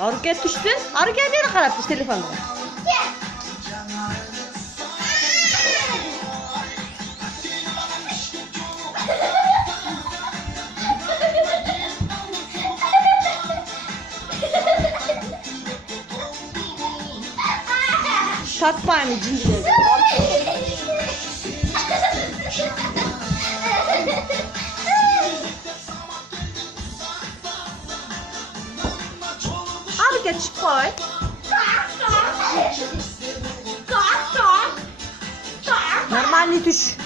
Hareket düştü. Hareket yere karatmış telefonda. Tatma aynı cincileri. Hareket koy. Нормальный туш.